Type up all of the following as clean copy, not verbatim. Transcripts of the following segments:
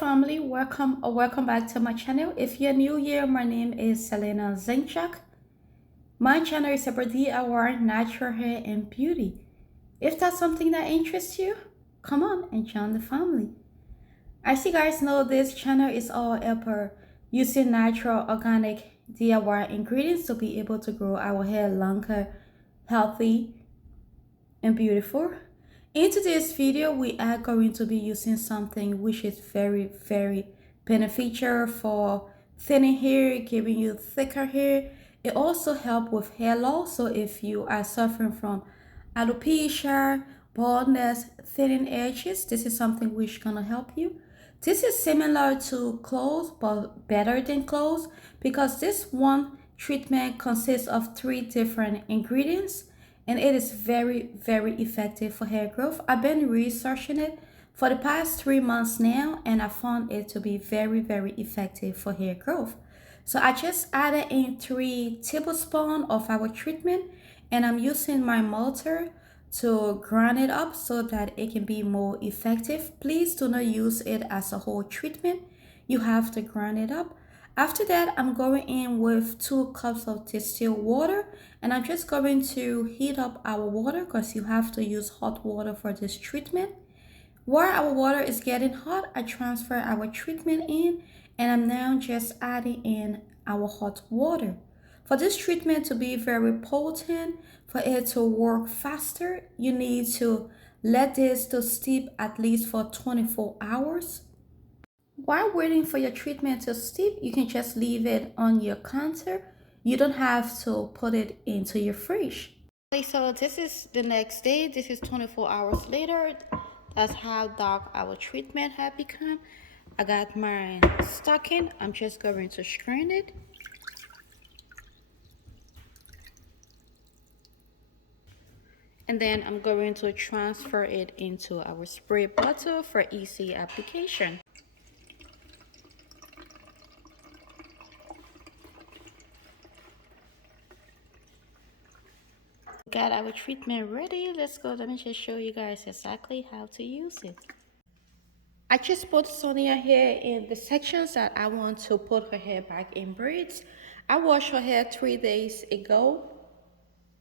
family, welcome or welcome back to my channel. If you're new here, my name is Selina Zinchuk. My channel is about DIY natural hair and beauty. If that's something that interests you, come on and join the family. As you guys know, this channel is all about using natural organic DIY ingredients to be able to grow our hair longer, healthy, and beautiful. In today's video, we are going to be using something which is very beneficial for thinning hair, giving you thicker hair. It also helps with hair loss. So if you are suffering from alopecia, baldness, thinning edges, this is something which is gonna help you. This is similar to cloves, but better than cloves because this one treatment consists of 3 different ingredients. And it is very effective for hair growth. I've been researching it for the past 3 months now, and I found it to be very effective for hair growth. So I just added in 3 tablespoons of our treatment, and I'm using my mortar to grind it up so that it can be more effective. Please do not use it as a whole treatment. You have to grind it up. After that, I'm going in with 2 cups of distilled water, and I'm just going to heat up our water because you have to use hot water for this treatment. While our water is getting hot, I transfer our treatment in, and I'm now just adding in our hot water. For this treatment to be very potent, for it to work faster, you need to let this to steep at least for 24 hours. While waiting for your treatment to steep, you can just leave it on your counter. You don't have to put it into your fridge. So this is the next day. This is 24 hours later. That's how dark our treatment had become. I got my stocking. I'm just going to strain it. And then I'm going to transfer it into our spray bottle for easy application. Got our treatment ready. Let's go. Let me just show you guys exactly how to use it. I just put Sonya hair in the sections that I want to put her hair back in braids. I washed her hair 3 days ago,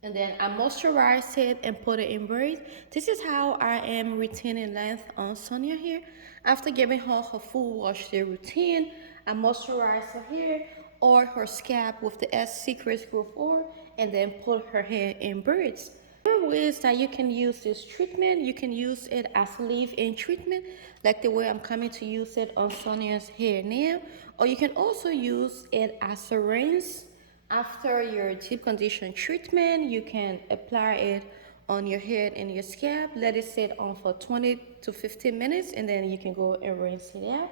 and then I moisturized it and put it in braids. This is how I am retaining length on Sonya hair. After giving her her full wash day routine, I moisturize her hair or her scalp with the Secret Growth Oil, and then put her hair in braids. There are ways that you can use this treatment. You can use it as a leave-in treatment, like the way I'm coming to use it on Sonia's hair now, or you can also use it as a rinse. After your deep condition treatment, you can apply it on your head and your scalp, let it sit on for 20 to 15 minutes, and then you can go and rinse it out.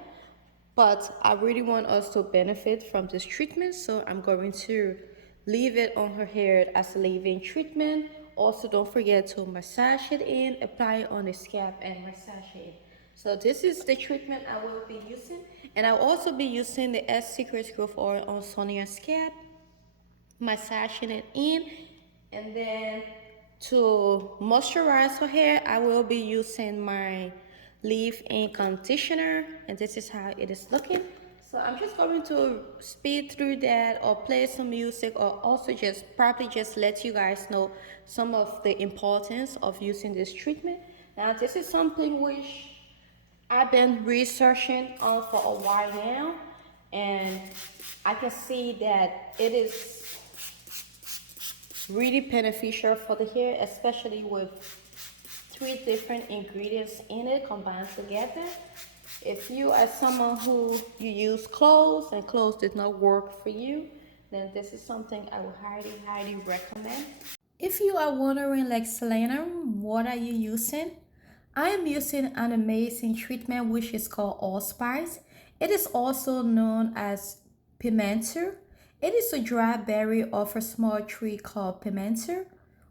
But I really want us to benefit from this treatment, so I'm going to leave it on her hair as a leave-in treatment. Also, don't forget to massage it in, apply it on the scalp, and massage it in. So this is the treatment I will be using, and I'll also be using the Secret Growth Oil on Sonia's scalp, massaging it in, and then to moisturize her hair, I will be using my leave-in conditioner, and this is how it is looking. So I'm just going to speed through that or play some music, or also just probably just let you guys know some of the importance of using this treatment. Now, this is something which I've been researching on for a while now, and I can see that it is really beneficial for the hair, especially with 3 different ingredients in it combined together. If you are someone who you use cloves and cloves did not work for you, then this is something I would highly recommend. If you are wondering, like, Selena, what are you using? I am using an amazing treatment which is called allspice. It is also known as pimento. It is a dry berry of a small tree called pimento.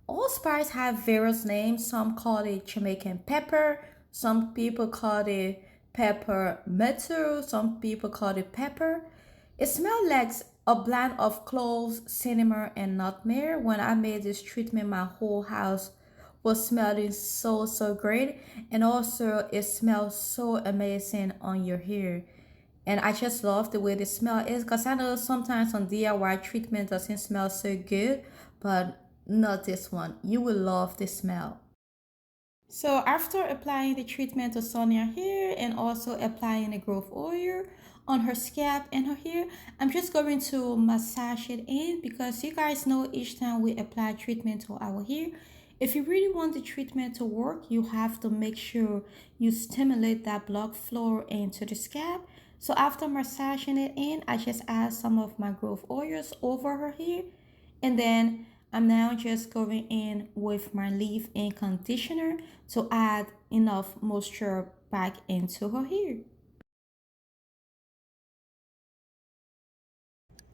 Allspice have various names. Some call it Jamaican pepper. Some people call it peppermint. Some people call it pepper. It smells like a blend of cloves, cinnamon, and nutmeg. When I made this treatment, my whole house was smelling so great, and also it smells so amazing on your hair. And I just love the way the smell is, because I know sometimes on DIY treatment doesn't smell so good, but not this one. You will love the smell. So after applying the treatment to Sonya here and also applying the growth oil on her scalp and her hair, I'm just going to massage it in, because you guys know each time we apply treatment to our hair, if you really want the treatment to work, you have to make sure you stimulate that blood flow into the scalp. So after massaging it in, I just add some of my growth oils over her hair, and then I'm now just going in with my leave-in conditioner to add enough moisture back into her hair.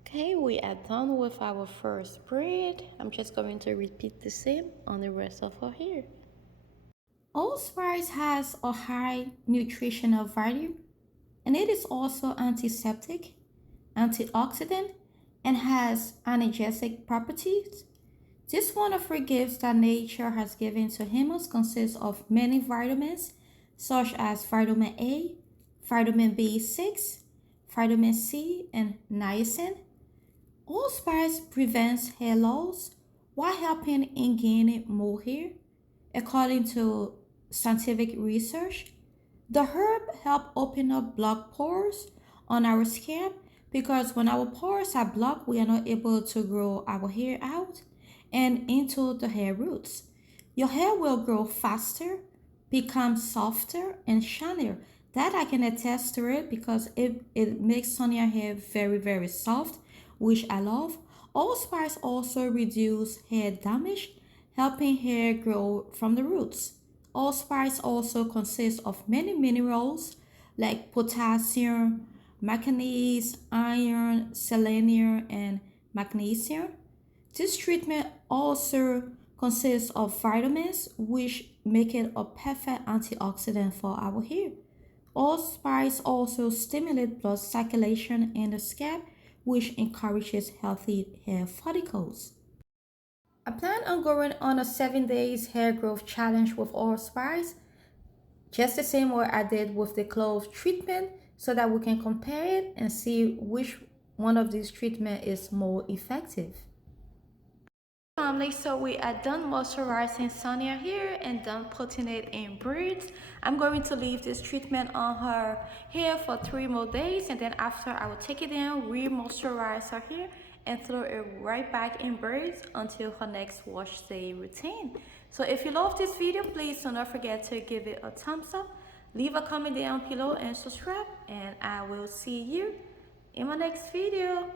Okay, we are done with our first braid. I'm just going to repeat the same on the rest of her hair. Allspice has a high nutritional value, and it is also antiseptic, antioxidant, and has analgesic properties. This wonderful gifts that nature has given to humans consists of many vitamins, such as vitamin A, vitamin B6, vitamin C, and niacin. Allspice prevents hair loss while helping in gaining more hair. According to scientific research, the herb help open up blocked pores on our scalp, because when our pores are blocked, we are not able to grow our hair out and into the hair roots. Your hair will grow faster, become softer and shinier. That I can attest to it, because it makes Sonia hair very soft, which I love. Allspice also reduce hair damage, helping hair grow from the roots. Allspice also consists of many minerals like potassium, manganese, iron, selenium, and magnesium. This treatment also consists of vitamins, which make it a perfect antioxidant for our hair. Allspice also stimulates blood circulation in the scalp, which encourages healthy hair follicles. I plan on going on a 7 days hair growth challenge with allspice, just the same way I did with the clove treatment, so that we can compare it and see which one of these treatments is more effective. Family, so we are done moisturizing Sonia here and done putting it in braids. I'm going to leave this treatment on her hair for 3 more days, and then after I will take it down, re-moisturize her hair, and throw it right back in braids until her next wash day routine. So if you love this video, please do not forget to give it a thumbs up, leave a comment down below, and subscribe, and I will see you in my next video.